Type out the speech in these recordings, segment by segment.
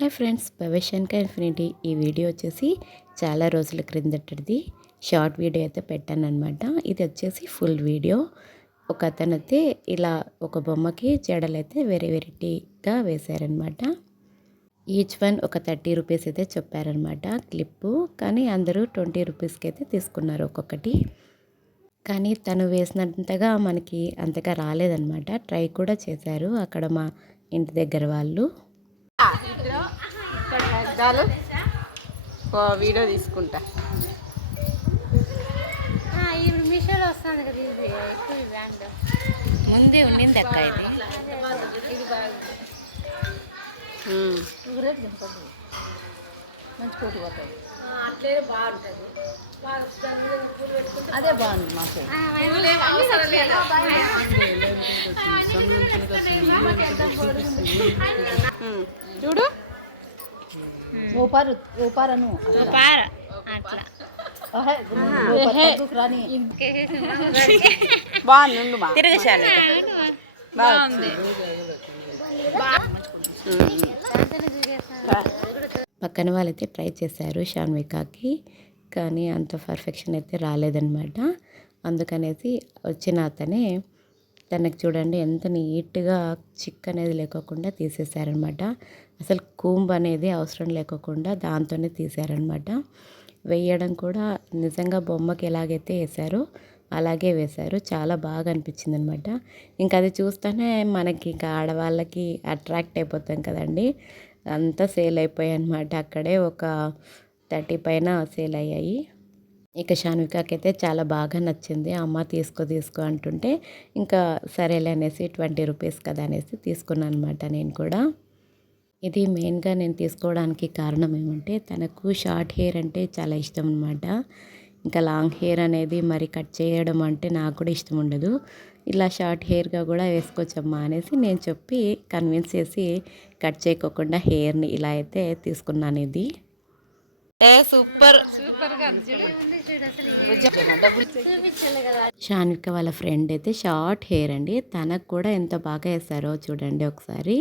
Hi friends, Bhavishyanika infinity. ఈ video వచ్చేసి చాలా రోజుల క్రిందటిది షార్ట్ వీడియో అయితే పెట్టాను అనమాట. ఇది వచ్చేసి ఫుల్ వీడియో. ఒక అతను అయితే ఇలా ఒక బొమ్మకి జడలైతే వెరైటీగా వేశారనమాట. ఈచ్ వన్ ఒక 30 రూపీస్ అయితే చెప్పారనమాట క్లిప్పు. కానీ అందరూ 20 రూపీస్కి అయితే తీసుకున్నారు ఒక్కొక్కటి. కానీ తను వేసినంతగా మనకి అంతగా రాలేదనమాట. ట్రై కూడా చేశారు అక్కడ మా ఇంటి దగ్గర వాళ్ళు. వీడియో తీసుకుంటా. ఇప్పుడు మీషోలో వస్తుంది కదా, ఇది ఎక్కువ బ్రాండ్ ముందే ఉండింది అక్క. ఇది మంచి కోటి పోతుంది, అట్లే బాగుంటుంది. అదే బాగుంది మాకు. చూడు ఊపారను బాగుంది. తిరగశాల బాగుంది. పక్కన వాళ్ళైతే ట్రై చేశారు షాన్వికాకి, కానీ అంత పర్ఫెక్షన్ అయితే రాలేదన్నమాట. అందుకనేసి వచ్చిన అతనే తనకు చూడండి ఎంత నీట్గా చిక్ అనేది లేకోకుండా తీసేశారనమాట. అసలు కూంబ్ అనేది అవసరం లేకోకుండా దాంతోనే తీశారనమాట. వేయడం కూడా నిజంగా బొమ్మకి ఎలాగైతే వేశారో అలాగే వేశారు. చాలా బాగా అనిపించింది అనమాట. ఇంకా అది చూస్తేనే మనకి ఇంకా ఆడవాళ్ళకి అట్రాక్ట్ అయిపోతాం కదండి. అంతా సేల్ అయిపోయాయి అనమాట. అక్కడే ఒక 30 పైన సేల్ అయ్యాయి. ఇక షాన్వికాకి అయితే చాలా బాగా నచ్చింది. అమ్మ తీసుకో అంటుంటే ఇంకా సరేలే అనేసి 20 రూపీస్ కదా అనేసి తీసుకున్నాను అనమాట నేను కూడా. ఇది మెయిన్గా నేను తీసుకోవడానికి కారణం ఏమంటే తనకు షార్ట్ హెయిర్ అంటే చాలా ఇష్టం అనమాట. ఇంకా లాంగ్ హెయిర్ అనేది మరి కట్ చేయడం అంటే నాకు కూడా ఇష్టం ఉండదు. ఇలా షార్ట్ హెయిర్గా కూడా వేసుకోవచ్చమ్మా అనేసి నేను చెప్పి కన్విన్స్ చేసి కట్ చేయకోకుండా హెయిర్ని ఇలా అయితే తీసుకున్నాను. ఇది సూపర్ షాన్విక వాళ్ళ ఫ్రెండ్ అయితే షార్ట్ హెయిర్ అండి. తనకు కూడా ఎంత బాగా వేస్తారో చూడండి ఒకసారి.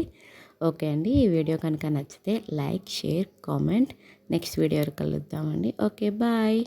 ఓకే అండి, ఈ వీడియో కనుక నచ్చితే like, share, comment. Next video కలుద్దామండి. Okay, bye.